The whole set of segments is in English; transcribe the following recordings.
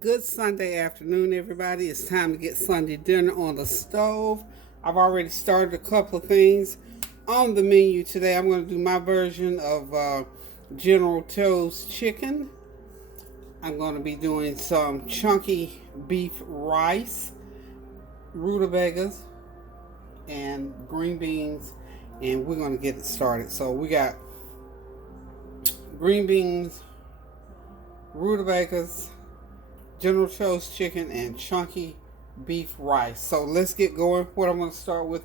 Good Sunday afternoon, everybody. It's time to get Sunday dinner on the stove. I've already started a couple of things on the menu today. I'm going to do my version of General TOS Chicken. I'm going to be doing some chunky beef rice, rutabagas, and green beans, and we're going to get it started. So we got green beans, rutabagas, General TOS Chicken, and chunky beef rice. So let's get going. What I'm going to start with,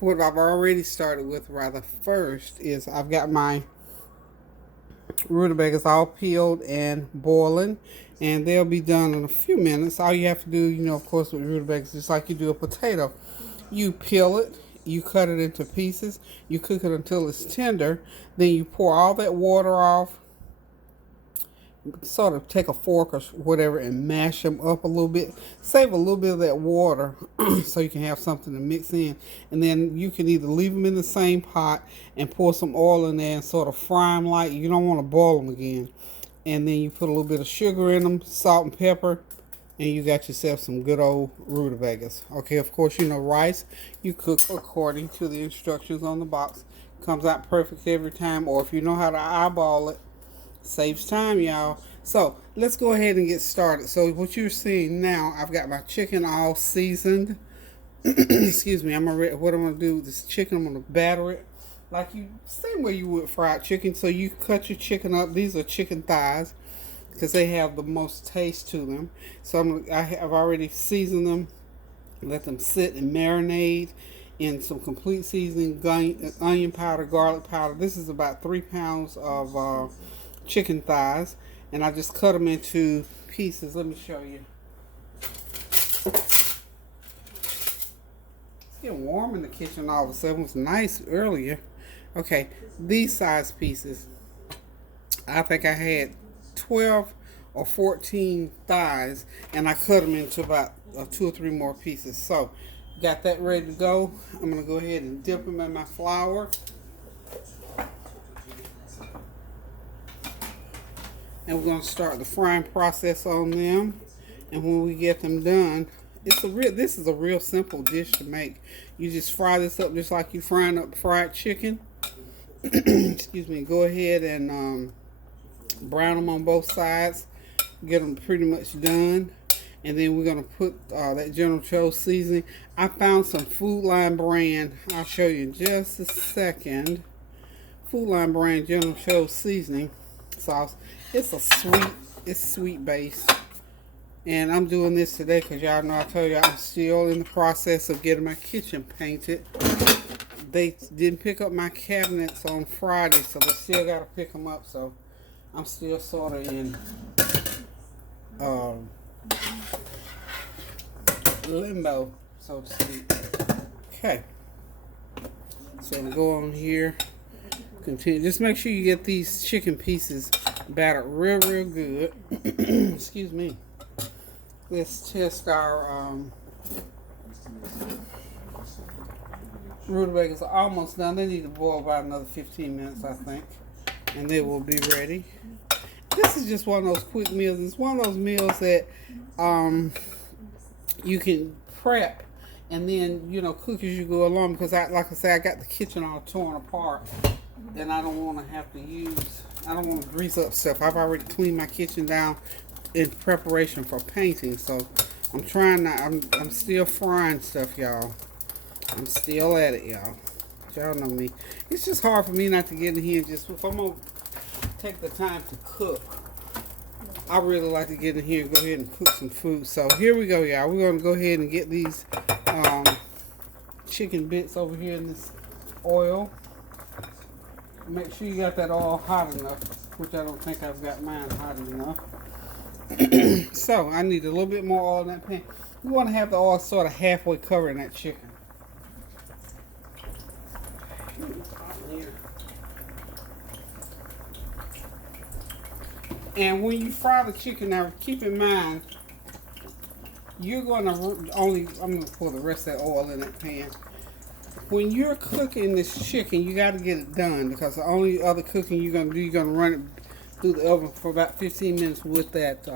what I've already started with rather first, is I've got my rutabagas all peeled and boiling, and they'll be done in a few minutes. All you have to do, of course, with rutabagas, just like you do a potato, you peel it, you cut it into pieces, you cook it until it's tender, then you pour all that water off, sort of take a fork or whatever and mash them up a little bit. Save a little bit of that water so you can have something to mix in. And then you can either leave them in the same pot and pour some oil in there and sort of fry them light. You don't want to boil them again. And then you put a little bit of sugar in them, salt and pepper, and you got yourself some good old rutabagas. Okay, of course, rice, you cook according to the instructions on the box. Comes out perfect every time. Or if you know how to eyeball it, saves time, y'all. So let's go ahead and get started. So what you're seeing now, I've got my chicken all seasoned. Excuse me. What I'm gonna do with this chicken, I'm gonna batter it like same way you would fried chicken. So you cut your chicken up. These are chicken thighs because they have the most taste to them. So I've already seasoned them. Let them sit and marinate in some complete seasoning, onion powder, garlic powder. This is about 3 pounds of chicken thighs, and I just cut them into pieces. Let me show you. It's getting warm in the kitchen all of a sudden. It was nice earlier. Okay, these size pieces, I think I had 12 or 14 thighs, and I cut them into about 2 or 3 more pieces. So got that ready to go. I'm going to go ahead and dip them in my flour. And we're going to start the frying process on them. And when we get them done, this is a real simple dish to make. You just fry this up just like you frying up fried chicken. Excuse me. Go ahead and brown them on both sides. Get them pretty much done. And then we're going to put that General TOS seasoning. I found some Food Line brand. I'll show you in just a second. Food Line brand General TOS seasoning sauce. It's sweet base. And I'm doing this today because y'all know I told you I'm still in the process of getting my kitchen painted. They didn't pick up my cabinets on Friday, so they still got to pick them up. So I'm still sort of in limbo, so to speak. Okay. So I'm going to go on here. Continue. Just make sure you get these chicken pieces battered real good. Excuse me. Let's test our rutabagas are almost done. They need to boil about another 15 minutes, I think, and they will be ready. This is just one of those quick meals. It's one of those meals that you can prep and then cook as you go along, because like I say, I got the kitchen all torn apart. And I don't want to grease up stuff. I've already cleaned my kitchen down in preparation for painting. So I'm still frying stuff, y'all. I'm still at it, y'all. Y'all know me. It's just hard for me not to get in here. If I'm going to take the time to cook, I really like to get in here and go ahead and cook some food. So here we go, y'all. We're going to go ahead and get these chicken bits over here in this oil. Make sure you got that oil hot enough, which I don't think I've got mine hot enough. So I need a little bit more oil in that pan. We want to have the oil sort of halfway covering that chicken. And when you fry the chicken, now keep in mind, you're going to I'm going to pour the rest of that oil in that pan. When you're cooking this chicken, you got to get it done, because the only other cooking you're going to do, you're going to run it through the oven for about 15 minutes with that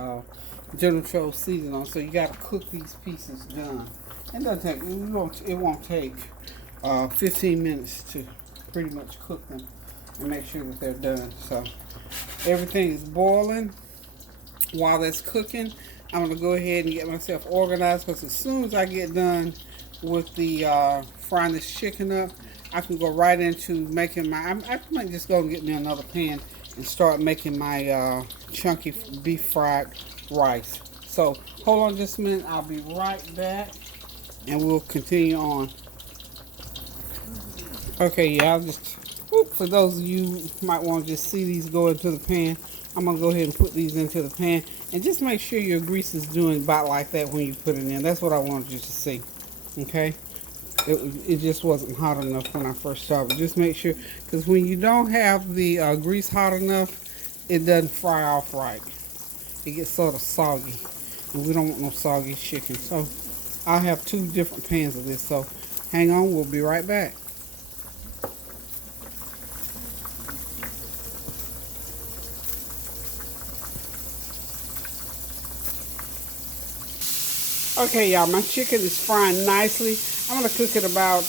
General TOS seasoning on. So you got to cook these pieces done. It doesn't take. It won't take 15 minutes to pretty much cook them and make sure that they're done. So everything is boiling. While that's cooking, I'm going to go ahead and get myself organized, because as soon as I get done with the frying this chicken up, I can go right into making my, I might just go and get me another pan and start making my chunky beef fried rice. So hold on just a minute, I'll be right back and we'll continue on. Okay, yeah, I'll just, for those of you who might want to just see these go into the pan, I'm going to go ahead and put these into the pan. And just make sure your grease is doing about like that when you put it in. That's what I wanted you to see. Okay? It just wasn't hot enough when I first started. Just make sure, because when you don't have the grease hot enough, it doesn't fry off right. It gets sort of soggy. And we don't want no soggy chicken. So I'll have 2 different pans of this. So hang on, we'll be right back. Okay, y'all, my chicken is frying nicely. I'm going to cook it about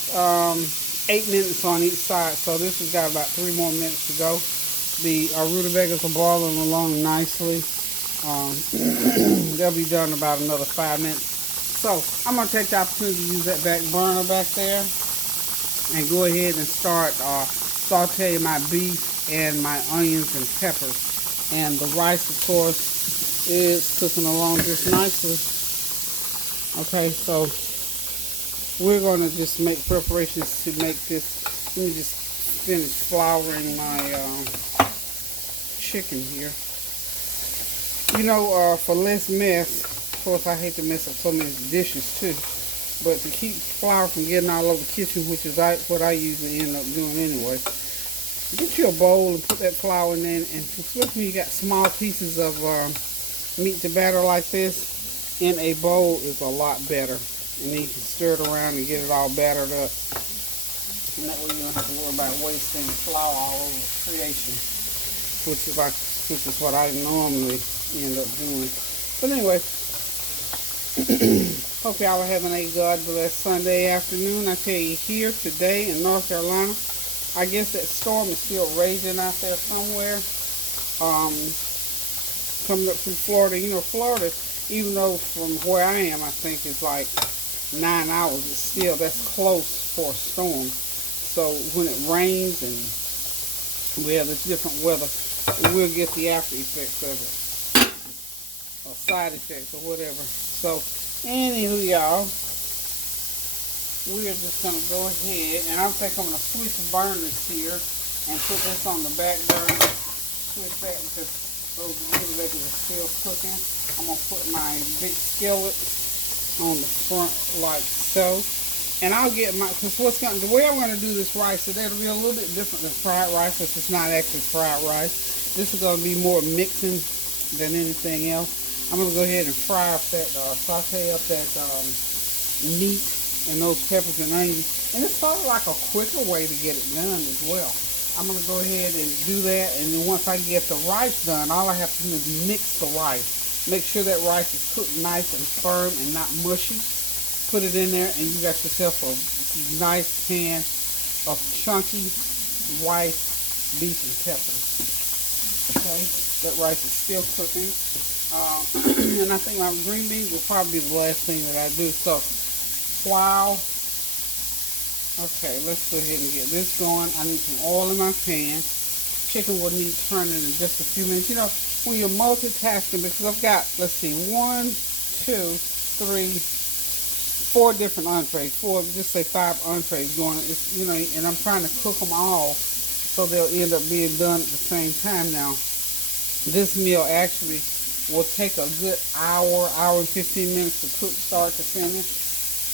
8 minutes on each side. So this has got about 3 more minutes to go. The rutabagas are boiling along nicely. They'll be done in about another 5 minutes. So I'm going to take the opportunity to use that back burner back there and go ahead and start sauteing my beef and my onions and peppers. And the rice, of course, is cooking along just nicely. Okay, so we're going to just make preparations to make this. Let me just finish flouring my chicken here. You know, for less mess, of course I hate to mess up so many dishes too, but to keep flour from getting all over the kitchen, which is what I usually end up doing anyway, get you a bowl and put that flour in there, and especially when you got small pieces of meat to batter like this, in a bowl is a lot better. And then you can stir it around and get it all battered up. And that way you don't have to worry about wasting flour all over creation, which is what I normally end up doing. But anyway, hope y'all are having a God bless Sunday afternoon. I tell you, here today in North Carolina, I guess that storm is still raging out there somewhere. Coming up through Florida. You know, Florida, even though from where I am, I think it's like 9 hours, it's still, that's close for a storm. So when it rains and we have this different weather, we'll get the after effects of it, or side effects or whatever. So anywho, y'all, we are just going to go ahead, and I think I'm going to switch burners here and put this on the back burner. Switch back because those rutabagas are still cooking. I'm going to put my big skillet on the front like so. And I'll get my, because the way I'm going to do this rice, so that'll be a little bit different than fried rice, because it's not actually fried rice. This is going to be more mixing than anything else. I'm going to go ahead and fry up that, saute up that meat and those peppers and onions. And it's sort of like a quicker way to get it done as well. I'm going to go ahead and do that, and then once I get the rice done, all I have to do is mix the rice. Make sure that rice is cooked nice and firm and not mushy. Put it in there, and you got yourself a nice pan of chunky rice, beef, and peppers. Okay, that rice is still cooking. And I think my green beans will probably be the last thing that I do. So, wow. Okay, let's go ahead and get this going. I need some oil in my pan. Chicken will need turning in just a few minutes. You know, when you're multitasking, because I've got, let's see, 1, 2, 3, 4 different entrees. 4, just say 5 entrees going. It's, you know, and I'm trying to cook them all so they'll end up being done at the same time. Now, this meal actually will take a good hour and 15 minutes to cook start to finish.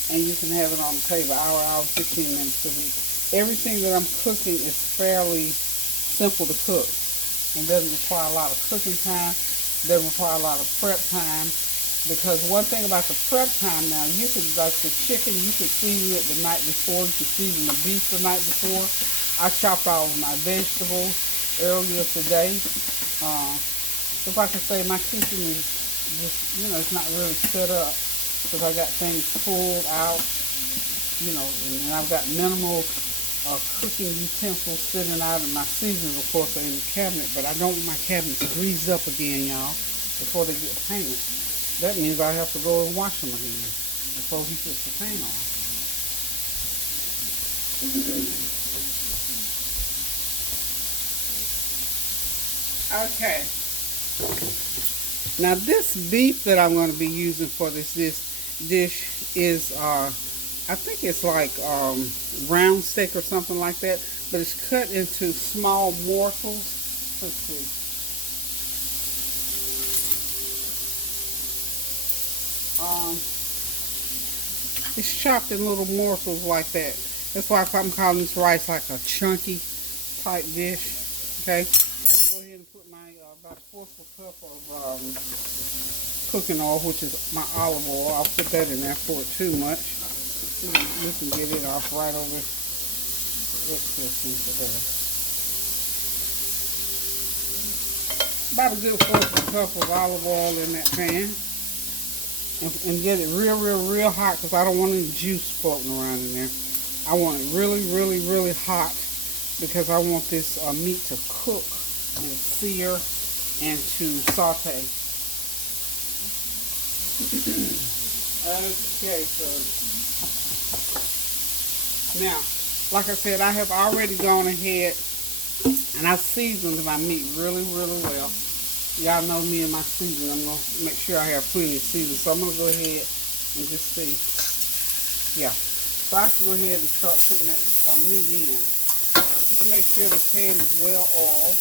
And you can have it on the table, hour, 15 minutes. Because everything that I'm cooking is fairly simple to cook. And doesn't require a lot of cooking time. Doesn't require a lot of prep time. Because one thing about the prep time now, you could, like the chicken, you could season it the night before. You could season the beef the night before. I chopped all of my vegetables earlier today. If I could say, my kitchen is just, it's not really set up because I got things pulled out, and I've got minimal cooking utensils sitting out, and my seasonings, of course, are in the cabinet, but I don't want my cabinet to grease up again, y'all, before they get painted. That means I have to go and wash them again before he puts the paint on. Okay. Now this beef that I'm going to be using for this dish is, I think it's like round steak or something like that, but it's cut into small morsels. Let's see. It's chopped in little morsels like that. That's why I'm calling this rice like a chunky type dish. Okay. I'm going to go ahead and put my about a 4th cup of cooking oil, which is my olive oil. I'll put that in there for it too much. You can get it off right over excess into there. About a good 4th cup of olive oil in that pan. And get it real hot because I don't want any juice floating around in there. I want it really hot because I want this meat to cook and sear and to saute. Okay, so now, like I said, I have already gone ahead and I seasoned my meat really well. Y'all know me and my seasoning. I'm going to make sure I have plenty of seasoning. So I'm going to go ahead and just see. Yeah. So I can go ahead and start putting that meat in. Just make sure the pan is well oiled.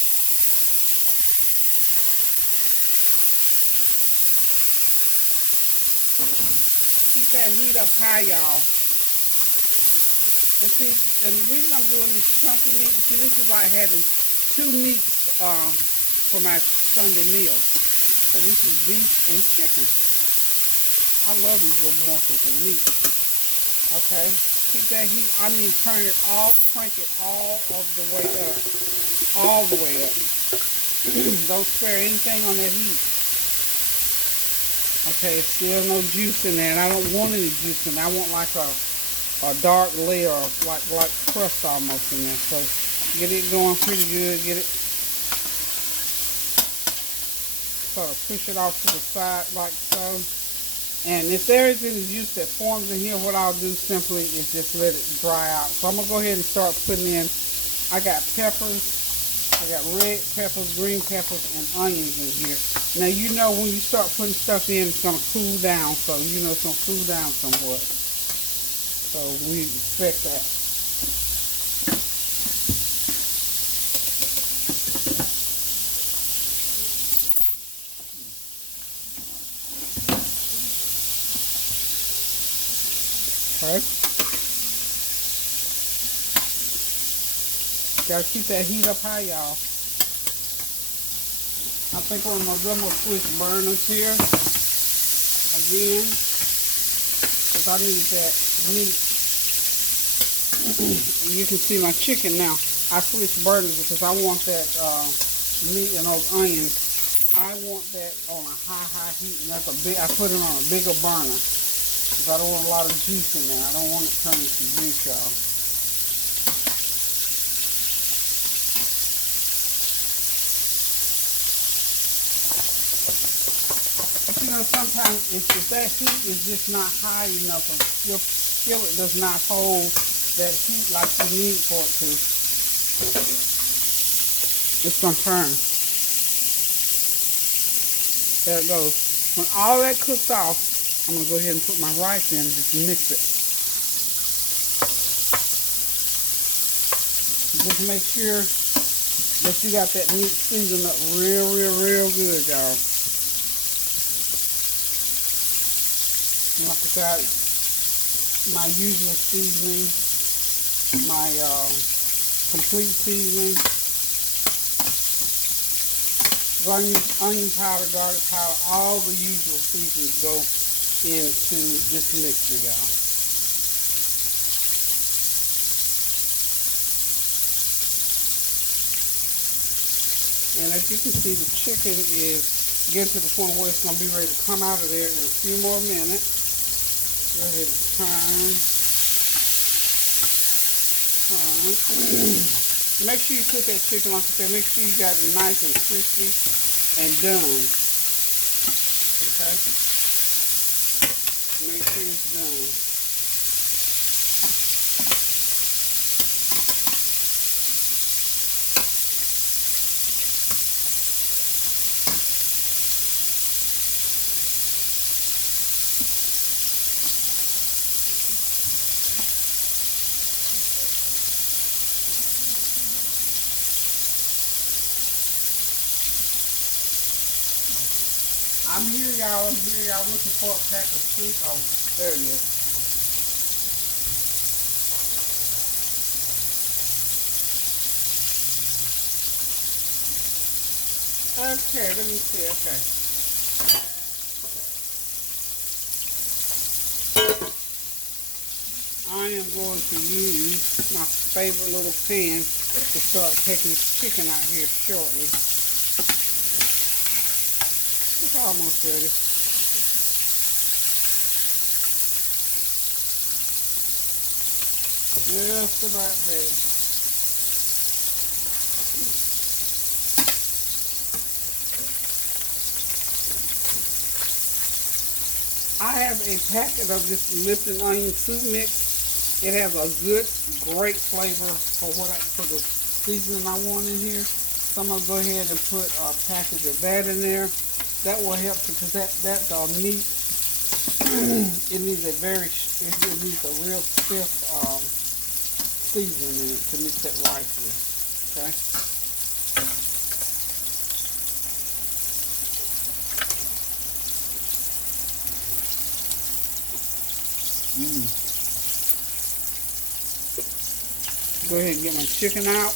Keep that heat up high, y'all. And see, and the reason I'm doing this chunky meat, see, this is like having 2 meats for my Sunday meal. So this is beef and chicken. I love these little morsels of meat. Okay, keep that heat. I mean, crank it all of the way up. All the way up. Don't spare anything on that heat. Okay, still no juice in there, and I don't want any juice in there. I want like a dark layer of like crust almost in there. So get it going pretty good. Get it. Sort of push it off to the side like so. And if there is any juice that forms in here, what I'll do simply is just let it dry out. So I'm going to go ahead and start putting in, I got peppers, I got red peppers, green peppers, and onions in here. Now you know when you start putting stuff in, it's going to cool down. So you know it's going to cool down somewhat. So we expect that. Okay. Gotta keep that heat up high, y'all. I think I'm gonna switch burners here again because I need that meat. You can see my chicken now. I switched burners because I want that meat and those onions. I want that on a high heat, and that's I put it on a bigger burner. Because I don't want a lot of juice in there. I don't want it turning to juice, y'all. But you know, sometimes if that heat is just not high enough, your skillet does not hold that heat like you need for it to, it's going to turn. There it goes. When all that cooks off, I'm going to go ahead and put my rice in and just mix it. Just make sure that you got that meat seasoned up real good, y'all. Like I said, my usual seasoning, my complete seasoning, onion powder, garlic powder, all the usual seasonings go into this mixture, y'all. And as you can see, the chicken is getting to the point where it's going to be ready to come out of there in a few more minutes. Go ahead and turn. Make sure you cook that chicken, like I said, make sure you got it nice and crispy and done. Okay? Make sure it's done. I'm here, y'all. Looking for a pack of sweet. Oh, there it is. Okay, let me see. Okay. I am going to use my favorite little pan to start taking this chicken out here shortly. It's almost ready. Just about ready. I have a packet of this Lipton onion soup mix. It has a good, great flavor for the seasoning I want in here. So I'm gonna go ahead and put a package of that in there. That will help because that meat it needs a real stiff seasoning in it to mix that rice with. Okay. Go ahead and get my chicken out.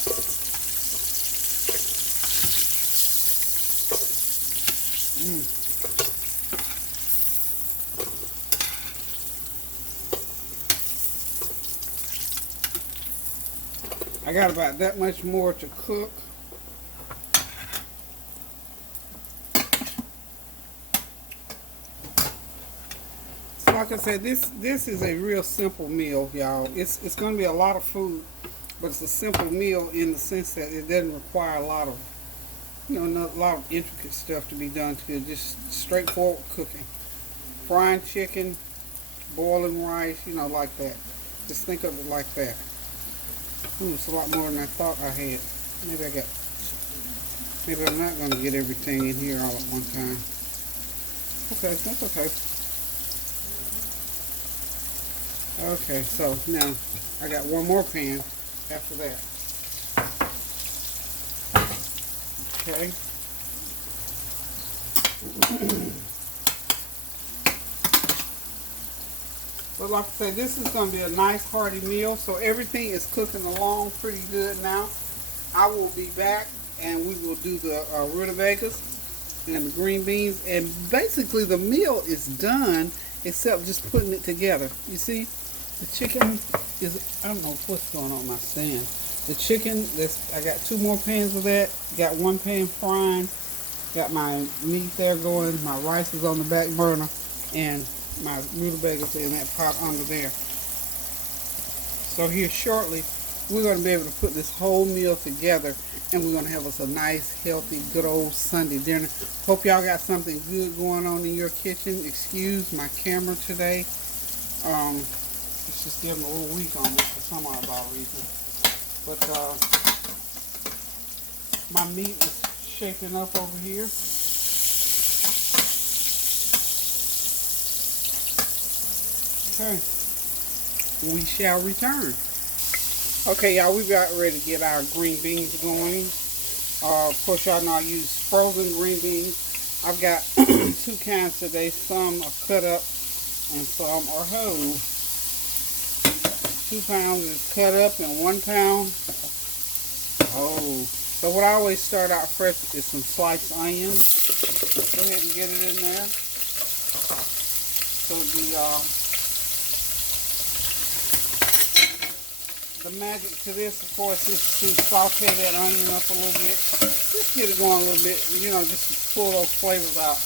I got about that much more to cook. So like I said, this is a real simple meal, y'all. It's going to be a lot of food, but it's a simple meal in the sense that it doesn't require a lot of, not a lot of intricate stuff to be done to it. Just straightforward cooking. Frying chicken, boiling rice, like that. Just think of it like that. Ooh, it's a lot more than I thought I had. Maybe I'm not going to get everything in here all at one time. Okay, that's okay. Okay, so now I got one more pan after that. Okay. But like I said, this is going to be a nice hearty meal. So everything is cooking along pretty good now. I will be back and we will do the rutabagas and the green beans. And basically the meal is done except just putting it together. You see, the chicken is, I don't know what's going on with my stand. The chicken, I got 2 more pans of that. Got 1 pan frying. Got my meat there going. My rice is on the back burner. And my rutabagas in that pot under there. So here shortly, we're going to be able to put this whole meal together, and we're going to have us a nice, healthy, good old Sunday dinner. Hope y'all got something good going on in your kitchen. Excuse my camera today. It's just getting a little weak on me for some odd reason. But my meat is shaping up over here. Okay, we shall return. Okay, y'all, we got ready to get our green beans going. Of course, y'all know I use frozen green beans. I've got 2 kinds today. Some are cut up and some are whole. 2 pounds is cut up and 1 pound whole. So what I always start out first is some sliced onions. Go ahead and get it in there. So the magic to this, of course, is to saute that onion up a little bit. Just get it going a little bit, you know, just to pull those flavors out.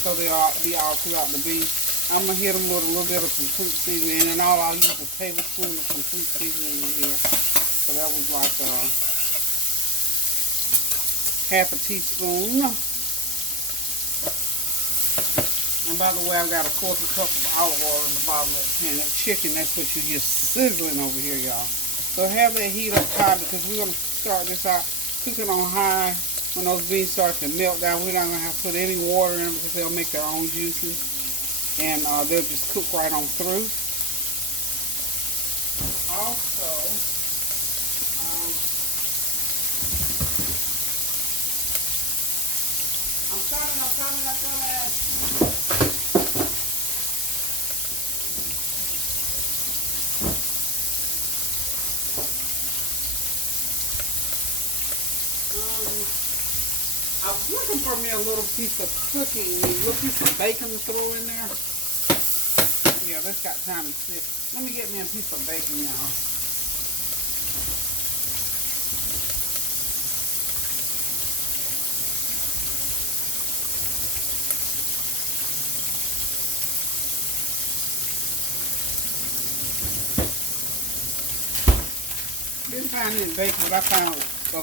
So they all be all throughout the beans. I'm gonna hit them with a little bit of complete seasoning, and all I'll use a tablespoon of complete seasoning in here. So that was like half a teaspoon. And by the way, I've got a quarter cup of olive oil in the bottom of that pan. That chicken, that's what you hear sizzling over here, y'all. So have that heat up high, because we're gonna start this out cooking on high. When those beans start to melt down, we're not going to have to put any water in them because they'll make their own juices. And they'll just cook right on through. Also, I'm coming. I was looking for me a little piece of cooking, a little piece of bacon to throw in there. Yeah, that's got time to sit. Let me get me a piece of bacon, y'all. Didn't find any bacon, but I found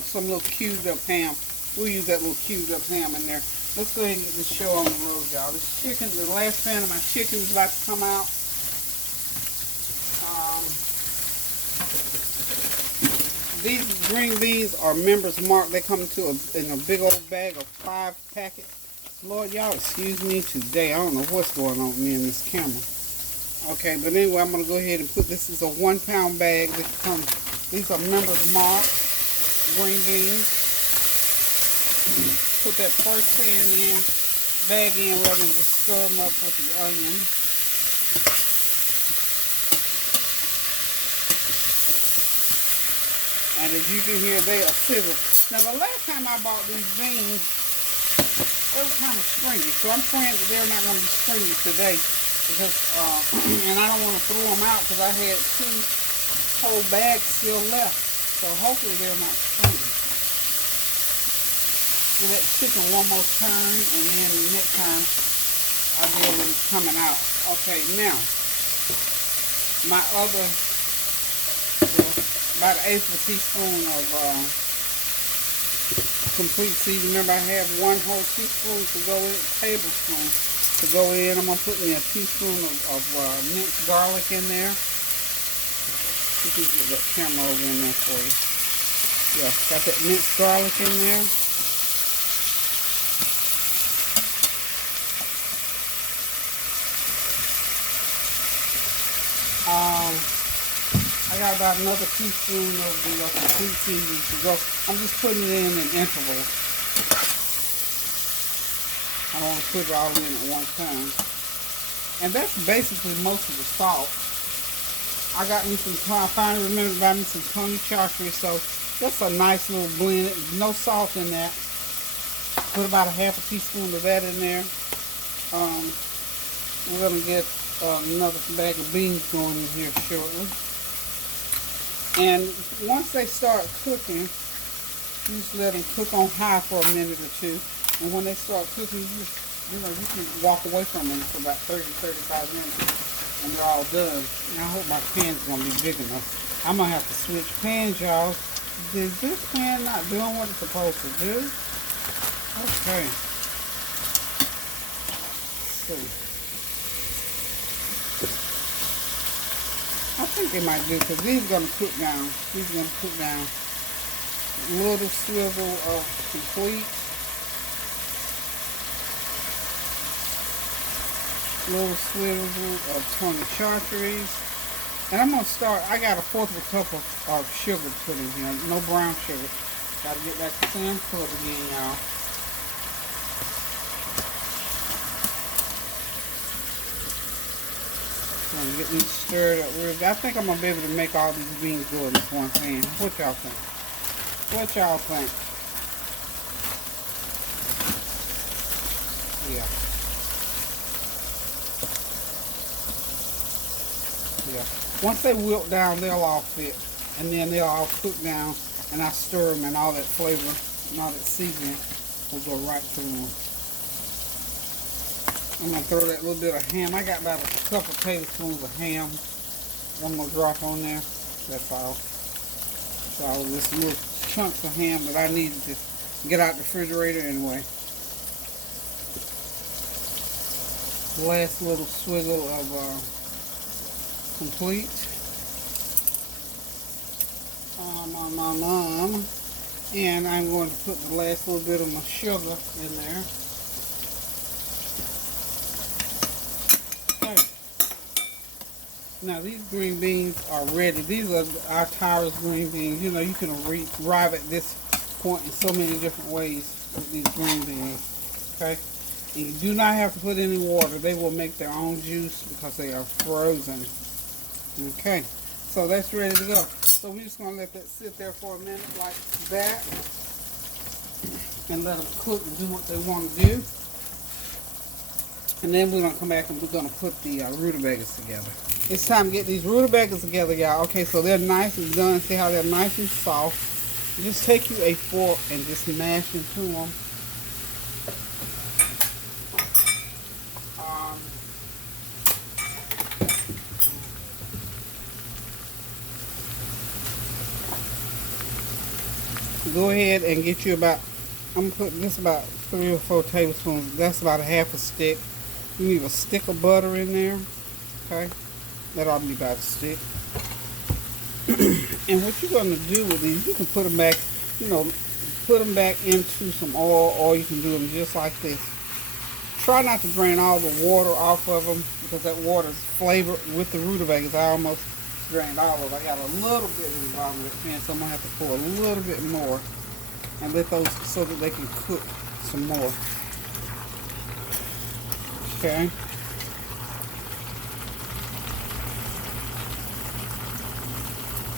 some little cubed up ham. We'll use that little cubed up ham in there. Let's go ahead and get this show on the road, y'all. This chicken, the last pan of my chicken is about to come out. These green beans are Members Mark. They come in a big old bag of 5 packets. Lord, y'all excuse me today. I don't know what's going on with me in this camera. Okay, but anyway, I'm going to go ahead and put this is a 1 pound bag. These are Members Mark green beans. Put that first bag in rather than just stir them up with the onion. And as you can hear, they are sizzling. Now, the last time I bought these beans, they were kind of stringy. So I'm praying that they're not going to be stringy today. Because, and I don't want to throw them out because I had 2 whole bags still left. So hopefully they're not stringy. Give that chicken one more turn, and then the next time I'll be able to coming out. Okay, now my other about 1/8 of a teaspoon of complete seasoning. Remember, I have 1 whole teaspoon to go in, tablespoon to go in. I'm gonna put me a teaspoon of minced garlic in there. You can get that camera over in there for you. Yeah, got that minced garlic in there. I got about another teaspoon of the complete seasoning to go. I'm just putting it in intervals. I don't want to put it all in at one time. And that's basically most of the salt. I got me some, I finally remembered to buy me some Tony Chachery, so that's a nice little blend. No salt in that. Put about 1/2 teaspoon of that in there. We're going to get another bag of beans going in here shortly. And once they start cooking, you just let them cook on high for a minute or 2. And when they start cooking, you can walk away from them for about 30-35 minutes. And they're all done. And I hope my pan's going to be big enough. I'm going to have to switch pans, y'all. Is this pan not doing what it's supposed to do? Okay. Let's see. I think they might do, because these are going to cook down. These are going to cook down. A little swivel of complete. Little swivel of Tony Chachery's. And I'm going to start, I got 1/4 cup of sugar to put in here. No brown sugar. Got to get that sand cooked again, y'all. I'm gonna get these stirred up real good. I think I'm gonna be able to make all these beans go in this one pan. What y'all think? What y'all think? Yeah. Yeah. Once they wilt down, they'll all fit. And then they'll all cook down and I stir them, and all that flavor and all that seasoning will go right through them. I'm going to throw that little bit of ham. I got about a couple tablespoons of ham I'm going to drop on there. That's all. So all of this little chunks of ham that I needed to get out the refrigerator anyway. Last little swiggle of complete. And I'm going to put the last little bit of my sugar in there. Okay. Now these green beans are ready. These are our Tara's green beans. You know, you can arrive at this point in so many different ways with these green beans. Okay. And you do not have to put any water. They will make their own juice because they are frozen. Okay. So that's ready to go. So we're just going to let that sit there for a minute like that. And let them cook and do what they want to do. And then we're going to come back and we're going to put the rutabagas together. It's time to get these rutabagas together, y'all. Okay, so they're nice and done. See how they're nice and soft. Just take you a fork and just mash into them. Go ahead and get you about, I'm going to put this about 3 or 4 tablespoons. That's about a half a stick. You need a stick of butter in there. Okay. That ought to be about a stick. And what you're going to do with these, you can put them back, you know, put them back into some oil, or you can do them just like this. Try not to drain all the water off of them because that water is flavored with the rutabagas. I almost drained all of it. I got a little bit in the bottom of the pan, so I'm going to have to pour a little bit more and let those so that they can cook some more. Okay.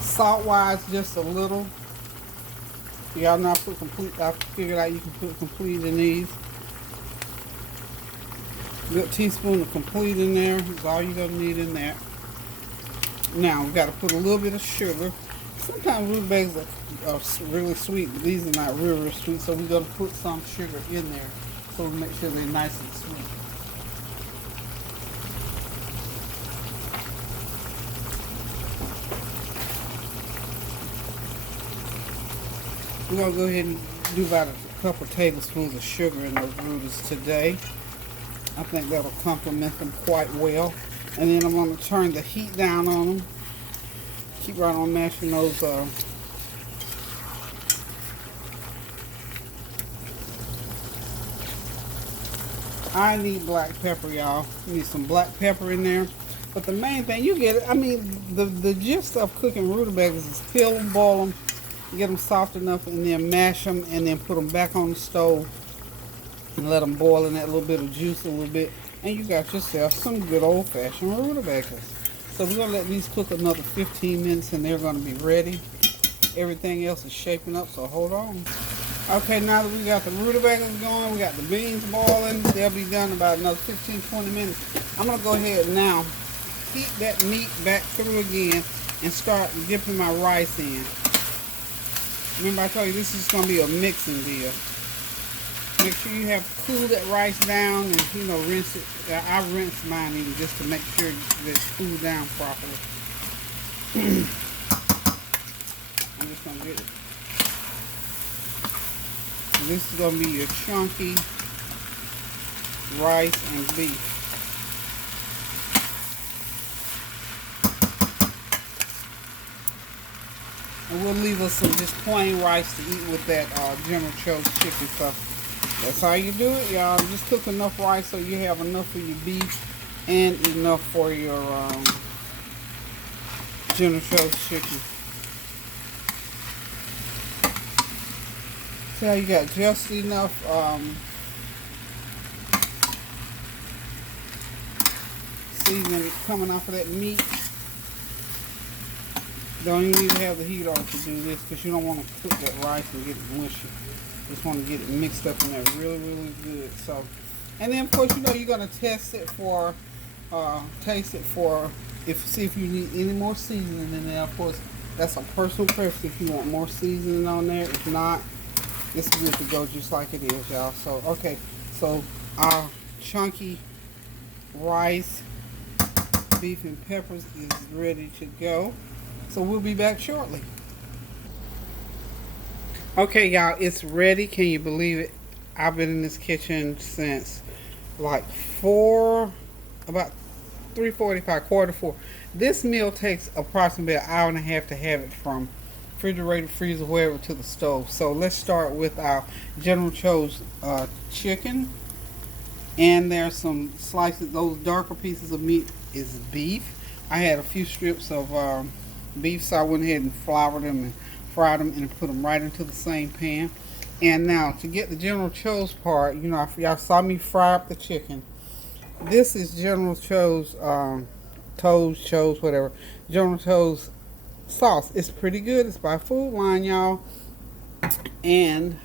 Salt wise, just a little. Y'all know I figured out you can put complete in these. Good teaspoon of complete in there is all you're going to need in that. Now we got to put a little bit of sugar. Sometimes rutabagas are really sweet, but these are not real sweet, so we're going to put some sugar in there so we make sure they're nice and sweet. We're going to go ahead and do about a couple tablespoons of sugar in those rutas today. I think that'll complement them quite well. And then I'm going to turn the heat down on them. Keep right on mashing those. I need black pepper, y'all. Need some black pepper in there. But the main thing, you get it. I mean, the gist of cooking rutabagas is peel them, boil them, get them soft enough, and then mash them, and then put them back on the stove and let them boil in that little bit of juice a little bit. And you got yourself some good old-fashioned rutabagas. So we're going to let these cook another 15 minutes and they're going to be ready. Everything else is shaping up, so hold on. Okay, now that we got the rutabagas going, we got the beans boiling, they'll be done in about another 15-20 minutes. I'm going to go ahead now, heat that meat back through again and start dipping my rice in. Remember I told you this is going to be a mixing deal. Make sure you have cooled that rice down and, you know, rinse it. I rinse mine even just to make sure that it's cooled down properly. I'm just going to get it. And this is going to be your chunky rice and beef. And we'll leave us some just plain rice to eat with that General TOS Chicken stuff. That's how you do it, y'all. Just cook enough rice so you have enough for your beef and enough for your General TOS Chicken. See how you got just enough seasoning coming off of that meat. Don't even need to have the heat on to do this because you don't want to cook that rice and get it mushy. Just want to get it mixed up in there really, really good. So, and then of course, you know, you're going to test it for, taste it for, see if you need any more seasoning in there. Of course, That's a personal preference if you want more seasoning on there. If not, it's good to go just like it is, y'all. So, okay. So, our chunky rice, beef, and peppers is ready to go. So, we'll be back shortly. Okay, y'all, it's ready. Can you believe it? I've been in this kitchen since like about 3:45, quarter to 4. This meal takes approximately an hour and a half to have it from refrigerator, freezer, wherever to the stove. So let's start with our General TOS chicken. And there's some slices. Those darker pieces of meat is beef. I had a few strips of beef, so I went ahead and floured them and fried them and put them right into the same pan. And now to get the General TOS part, you know, y'all saw me fry up the chicken. This is General TOS, TOS, whatever. General TOS sauce. It's pretty good. It's by Food Line, y'all. And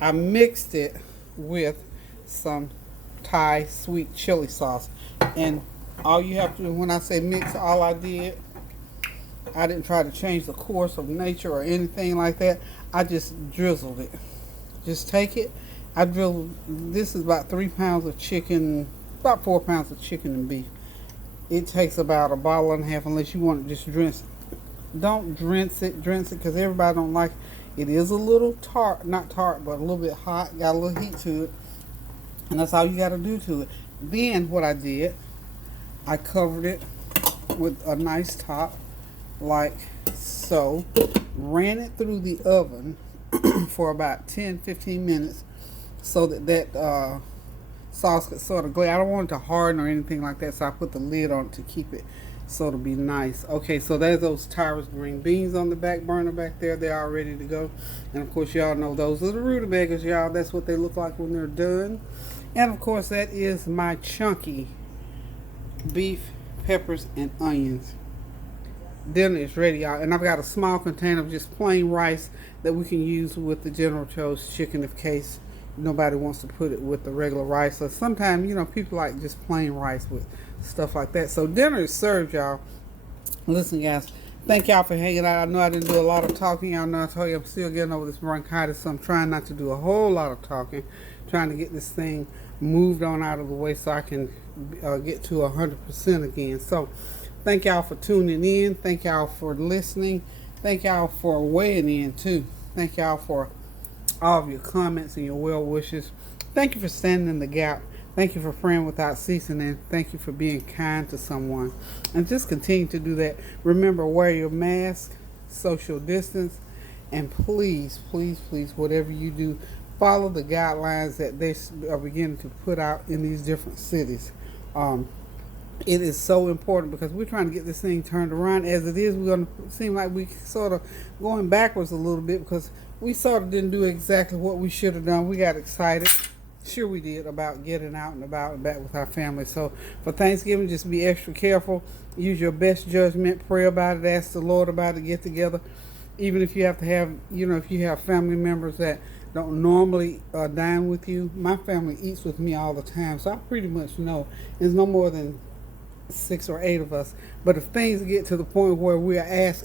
I mixed it with some Thai sweet chili sauce. And all you have to do, when I say mix, all I didn't try to change the course of nature or anything like that. I just drizzled it. Just take it. I drizzled. This is about 3 pounds of chicken, about 4 pounds of chicken and beef. It takes about a bottle and a half, unless you want to just drench it. Don't drench it, because everybody don't like it. It is a little tart, not tart, but a little bit hot. Got a little heat to it, and that's all you got to do to it. Then what I did, I covered it with a nice top, like so. Ran it through the oven for about 10-15 minutes, so that sauce could sort of glaze. I don't want it to harden or anything like that, so I put the lid on it to keep it so it'll be nice. Okay, so there's those Tyrus green beans on the back burner back there. They're all ready to go. And of course, y'all know those are the rutabagas, y'all. That's what they look like when they're done. And of course, that is my chunky beef, peppers, and onions. Dinner is ready, y'all. And I've got a small container of just plain rice that we can use with the General TOS chicken in case nobody wants to put it with the regular rice. So sometimes, you know, people like just plain rice with stuff like that. So dinner is served, y'all. Listen, guys, thank y'all for hanging out. I know I didn't do a lot of talking. Y'all know I told you I'm still getting over this bronchitis, so I'm trying not to do a whole lot of talking, trying to get this thing moved on out of the way so I can get to 100% again. So thank y'all for tuning in. Thank y'all for listening. Thank y'all for weighing in too. Thank y'all for all of your comments and your well wishes. Thank you for standing in the gap. Thank you for praying without ceasing, and thank you for being kind to someone. And just continue to do that. Remember, wear your mask, social distance, and please, please, please, whatever you do, follow the guidelines that they are beginning to put out in these different cities. It is so important because we're trying to get this thing turned around. As it is, we're going to seem like we sort of going backwards a little bit because we sort of didn't do exactly what we should have done. We got excited. Sure we did, about getting out and about and back with our family. So for Thanksgiving, just be extra careful. Use your best judgment. Pray about it. Ask the Lord about it. Get together. Even if you have to have, you know, if you have family members that don't normally dine with you. My family eats with me all the time, so I pretty much know there's no more than 6 or 8 of us. But if things get to the point where we are asked,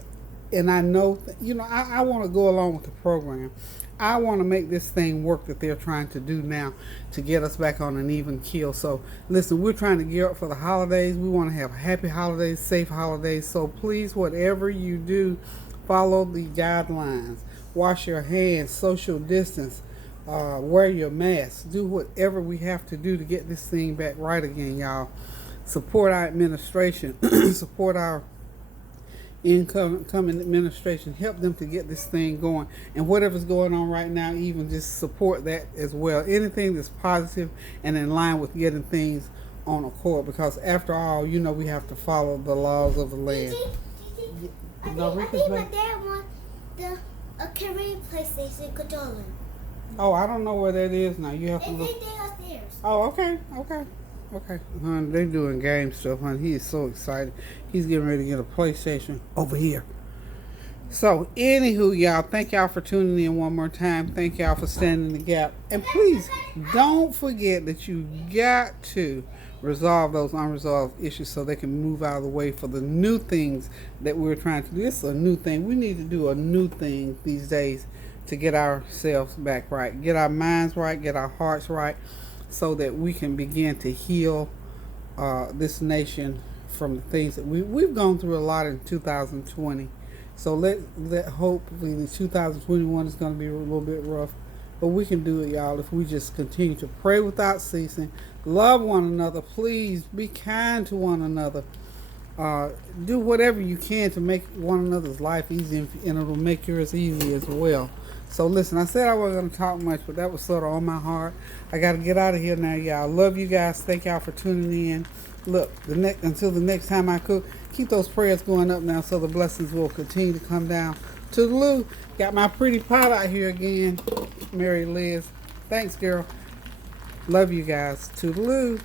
and I know, you know, I want to go along with the program. I want to make this thing work that they're trying to do now to get us back on an even keel. So listen, we're trying to gear up for the holidays. We want to have happy holidays, safe holidays. So please, whatever you do, follow the guidelines. Wash your hands, social distance, wear your mask. Do whatever we have to do to get this thing back right again, y'all. Support our administration. Support our incoming administration. Help them to get this thing going. And whatever's going on right now, even just support that as well. Anything that's positive and in line with getting things on accord. Because after all, you know, we have to follow the laws of the land. I think my dad wants a Korean PlayStation controller. Oh, I don't know where that is now. You have to look. It's upstairs. Oh, okay. Hon, they're doing game stuff, hon. He is so excited. He's getting ready to get a PlayStation over here. So, anywho, y'all, thank y'all for tuning in one more time. Thank y'all for standing in the gap. And please, don't forget that you got to resolve those unresolved issues so they can move out of the way for the new things that we're trying to do. This is a new thing. We need to do a new thing these days to get ourselves back right, get our minds right, get our hearts right, so that we can begin to heal this nation from the things that we've gone through a lot in 2020. So let hopefully 2021 is going to be a little bit rough, but we can do it, y'all, if we just continue to pray without ceasing, love one another, please be kind to one another, do whatever you can to make one another's life easy, and it'll make yours easy as well. So listen, I said I wasn't going to talk much, but that was sort of on my heart. I got to get out of here now, y'all. Love you guys. Thank y'all for tuning in. Look, until the next time I cook, keep those prayers going up now so the blessings will continue to come down. Toodaloo. Got my pretty pot out here again, Mary Liz. Thanks, girl. Love you guys. Toodaloo.